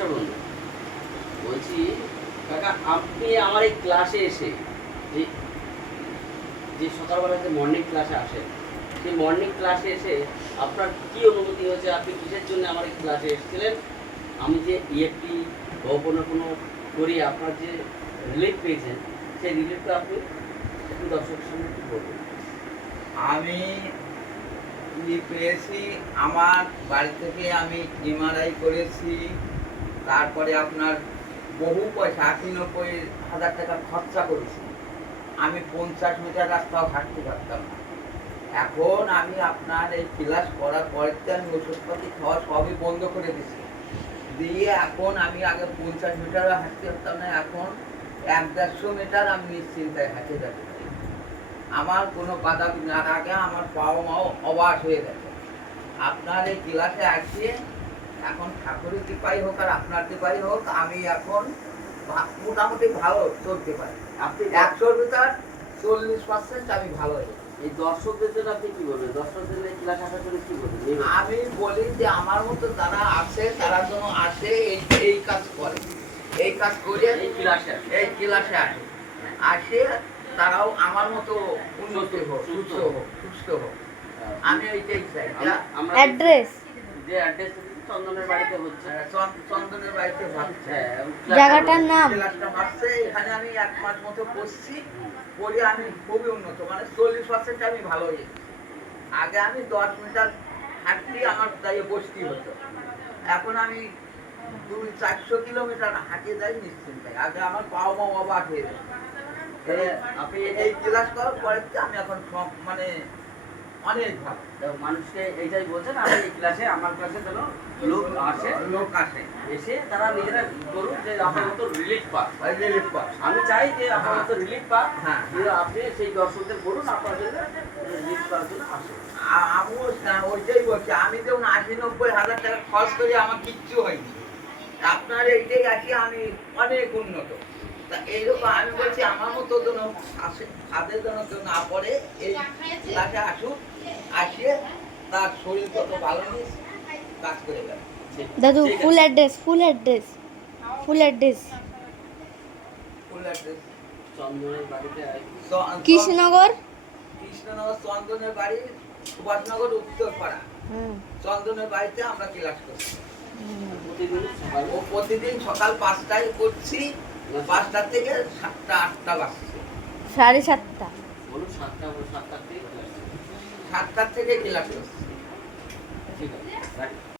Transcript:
নমস্কার বন্ধু। বলছি, কাকা, আপনি আমার এই ক্লাসে এসে যে যে সকালবেলা যে মর্নিং ক্লাসে আসেন, সেই মর্নিং ক্লাসে এসে আপনার কি অনুভূতি হয়েছে? আপনি কিসের জন্য আমার এই ক্লাসে এসেছিলেন? আমি যে ইএফটি কোনো কোনো করি আপনার যে রিলিফ পেয়েছেন, সেই রিলিফটা আপনি একটু দর্শকের সামনে একটু বলবেন। আমি পেয়েছি। আমার বাড়ি থেকে আমি এমআরআই করেছি। তারপরে আপনার বহু পয়সা আশি নব্বই হাজার টাকা খরচা করেছি। আমি পঞ্চাশ মিটার রাস্তাও হাঁটতে পারতাম না। এখন আমি আপনার এই ক্লাস করার থেকে আমি ওষুধপাতি খাওয়া সবই বন্ধ করে দিছি। দিয়ে এখন আমি আগে পঞ্চাশ মিটারও হাঁটতে পারতাম না, এখন এক দেড়শো মিটার আমি নিশ্চিন্তায় হাঁটে পারি আমার কোনো বাধা না আগে আমার পাও মাও অবাস হয়ে গেছে। আপনার এই ক্লাসে আসিয়ে এখন ঠাকুরের কৃপাই হোক আর আপনার কৃপাই হোক আমি এখন মোটামুটি ভালো চলতে পারি। আপনি একশোর ভিতর চল্লিশ পার্সেন্ট আমি ভালো হই এই দর্শকদের জন্য আপনি কি বলবেন? দর্শকদের ক্লাস জন্য কি বলবেন? আমি বলি যে আমার মতো যারা আছে তারা যেন আসে এই এই কাজ করে। এই কাজ করে এই ক্লাসে এই ক্লাসে আসে। আসে তারাও আমার মতো উন্নতি হোক সুস্থ হোক। সুস্থ হোক। আমি এইটাই চাই। অ্যাড্রেস যে অ্যাড্রেস চন্দনের বাড়িতে হচ্ছে চন্দনের বাড়িতে ভাবছে। হ্যাঁ, ক্লাস- জায়গাটার নাম? ভাবছে এখানে আমি এক মাস মতো পড়ছি পড়ে আমি খুবই উন্নত মানে চল্লিশ পার্সেন্ট আমি ভালো হয়ে আগে আমি দশ মিটার হাঁটলে আমার তাই বসতি হতো। এখন আমি দুই চারশো কিলোমিটার হাঁটিয়ে যাই নিশ্চিন্তায় আগে আমার পাও মাও অবাক হয়ে যায়। তাহলে আপনি এই ক্লাস করার পরে আমি এখন সব- মানে অনেক ভালো। মানুষকে এইটাই বলছেন আমি এই ক্লাসে আমার ক্লাসে যেন লোক আসে লোক আসে। এসে তারা নিজেরা করুক যে আপনার মতো রিলিফ পাক। ওই relief আমি চাই যে আপনার মতো রিলিফ পাক হ্যাঁ। আপনি সেই দর্শকদের বলুন আপনার জন্য রিলিফ পাওয়ার জন্য আসুন। আমিও ওইটাই বলছি আমি যেমন আশি নব্বই হাজার টাকা খরচ করে আমার কিচ্ছু হয়নি। আপনার এইটাই আছি আমি অনেক উন্নত। তা এইরকম আমি বলছি আমার মতো যেন যেন কেউ না পড়ে এই ক্লাসে আসুক। আসিয়ে তার শরীর কত ভালো কাজ করে গেল দাদু full address full address full address full address চন্দনের বাড়িতে আই- কৃষ্ণনগর? কৃষ্ণনগর চন্দনের বাড়ি সুভাষনগর উত্তরপাড়া। হুম। চন্দনের বাড়িতে আমরা ক্লাস করছি। প্রতিদিন ও প্রতিদিন সকাল পাঁচটায় করছি পাঁচটা থেকে সাতটা আটটা বাজছে। সাড়ে সাতটা। বলুন সাতটা সাতটার থেকে সাতটার থেকে ক্লাস ঠিক আছে।